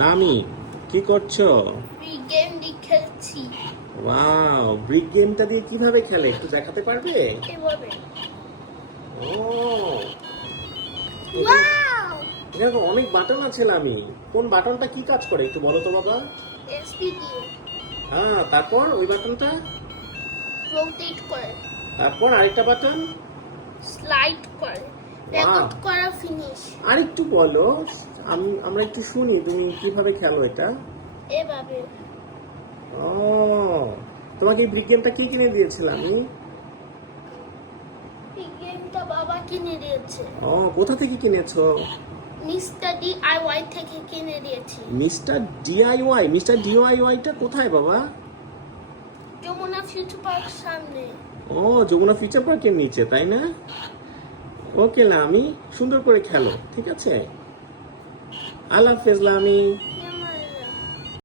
লামি, কি করছো? গেম খেলছি। ওয়াও, ব্রিক গেমটা দিয়ে কিভাবে খেলে একটু দেখাতে পারবে? এভাবে। ও, ওয়াও! এখানে তো অনেক বাটন আছে লামি। কোন বাটনটা কি কাজ করে একটু বলো তো বাবা। এসপি দিয়ে হ্যাঁ, তারপর ওই বাটনটা, রোটেট করে, তারপর আরেকটা বাটন। স্লাইড করে, রেকর্ড করা ফিনিশ। আরেকটু বলো, আমরা একটু শুনি তুমি কিভাবে খেলো এটা। এভাবে। ও, তোমাকে এই ব্রিক গেমটা কে কিনে দিয়েছিল আমি? এই গেমটা বাবা কিনে দিয়েছে। ও, কোথা থেকে কিনেছো? মিস্টার ডিআইওয়াই থেকে কিনে দিয়েছি। Mister DIY? মিস্টার ডিআইওয়াইটা কোথায় বাবা? যমুনা ফিউচার পার্ক সামনে। ও, যমুনা ফিউচার পার্কের নিচে, তাই না? ওকে লামি, সুন্দর করে খেলো, ঠিক আছে? আল্লাহ হাফেজ লামি।